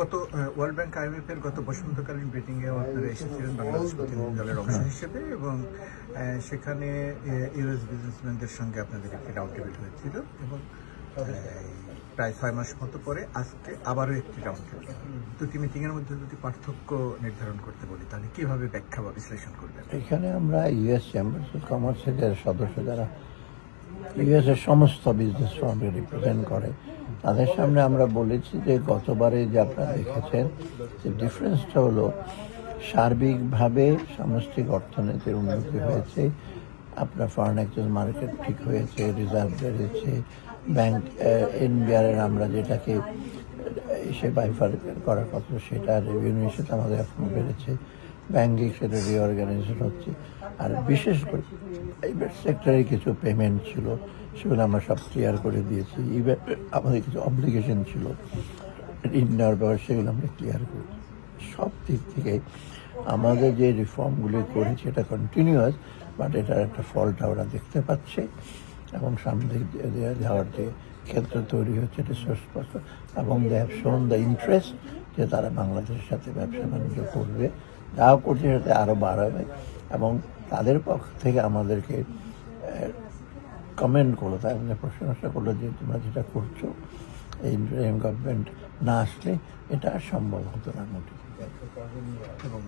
গত world bank IMF এর গত বসন্তকালীন মিটিং এ আপনারা এসেছিলেন বাংলাদেশ প্রতিনিধি দলের অংশ হিসেবে এবং সেখানে ইউএস বিজনেসম্যানদের সঙ্গে আপনাদের একটি রাউন্ড টেবিল হয়েছিল এবং প্রায় 6 মাস মতো পরে আজকে আবারও একটি রাউন্ড টেবিল। দুটি মিটিং এর মধ্যে যদি পার্থক্য নির্ধারণ করতে বলি তাহলে কিভাবে ব্যাখ্যা বা বিশ্লেষণ করবেন? এখানে আমরা ইউএস চেম্বার্স অফ কমার্সের যারা সদস্য, যারা ইউএস এর সমস্ত বিজনেস ফার্মকে রিপ্রেজেন্ট করে, তাদের সামনে আমরা বলেছি যে গতবারে যে আপনারা দেখেছেন যে ডিফারেন্সটা হলো সার্বিকভাবে সামষ্টিক অর্থনীতির উন্নতি হয়েছে, আপনার ফরেন এক্সচেঞ্জ মার্কেট ঠিক হয়েছে, রিজার্ভ বেড়েছে, ব্যাংক এনবিআর আমরা যেটাকে এসে বাইফার্কেট করার কথা সেটা রেভিনিউ সেটা আমাদের এখন বেড়েছে, ব্যাংকিং সেটা রিঅর্গানাইজেশন হচ্ছে। আর বিশেষ করে প্রাইভেট সেক্টরে কিছু পেমেন্ট ছিল সেগুলো আমরা সব ক্লিয়ার করে দিয়েছি। ইভেন আমাদের কিছু অব্লিগেশন ছিল ঋণ নেওয়ার ব্যাপার, সেগুলো আমরা ক্লিয়ার করি। সব দিক থেকে আমাদের যে রিফর্মগুলি করেছি এটা কন্টিনিউয়াস, বাট এটার একটা ফলটা ওরা দেখতে পাচ্ছে এবং সামনে যাওয়ার যে ক্ষেত্র তৈরি হচ্ছে এটা সুস্পষ্ট এবং they have shown the interest যে তারা বাংলাদেশের সাথে ব্যবসা বাণিজ্য করবে, যাও করছে সাথে আরও বাড়াবে এবং তাদের পক্ষ থেকে আমাদেরকে কমেন্ট করলো, তাই মানে প্রশংসা করলো যে তোমরা যেটা করছো এই ইন্টারিম গভর্নমেন্ট না আসলে এটা আর সম্ভব হতো না মোটেই। এবং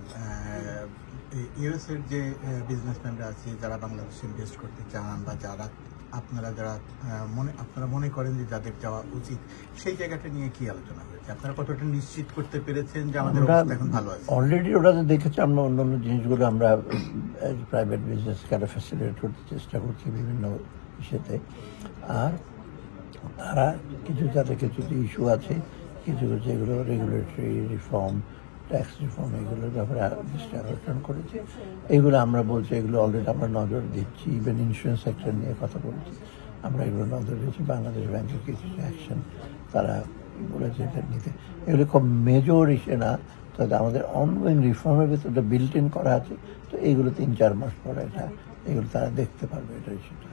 ইউএস এর যে বিজনেসম্যানরা আছে যারা বাংলাদেশে ইনভেস্ট করতে চান বা যারা যারা আপনারা মনে করেন যে যাদের যাওয়া উচিত, সেই জায়গাটা নিয়ে কি আলোচনা হয়েছে? আপনারা কতটা নিশ্চিত করতে পেরেছেন যে আমাদের অবস্থা এখন ভালো আছে? অলরেডি ওরা তো দেখেছে আমরা অন্যান্য জিনিসগুলো আমরা প্রাইভেট বিজনেসকে আরো ফ্যাসিলিটেট করতে চেষ্টা করছি বিভিন্ন ইস্যুতে। আর তারা কিছু যাতে কিছু ইস্যু আছে, কিছু যেগুলো রেগুলেটরি রিফর্ম, ট্যাক্স রিফর্ম, এগুলোর ব্যাপারে দৃষ্টি আকর্ষণ করেছে। এগুলো আমরা বলছি এগুলো অলরেডি আমরা নজর দিচ্ছি। ইভেন ইন্স্যুরেন্স সেক্টর নিয়ে কথা বলছি, আমরা এগুলো নজর দিচ্ছি। বাংলাদেশ ব্যাংকের কিছু অ্যাকশন তারা বলেছে এটা নিতে। এগুলো খুব মেজর ইস্যু না, তবে আমাদের অনগোয়িং রিফর্মের ভিতরে বিল্ট ইন করা আছে। তো এইগুলো 3-4 মাস পরে এগুলো তারা দেখতে পারবে এটা ইস্যুটা।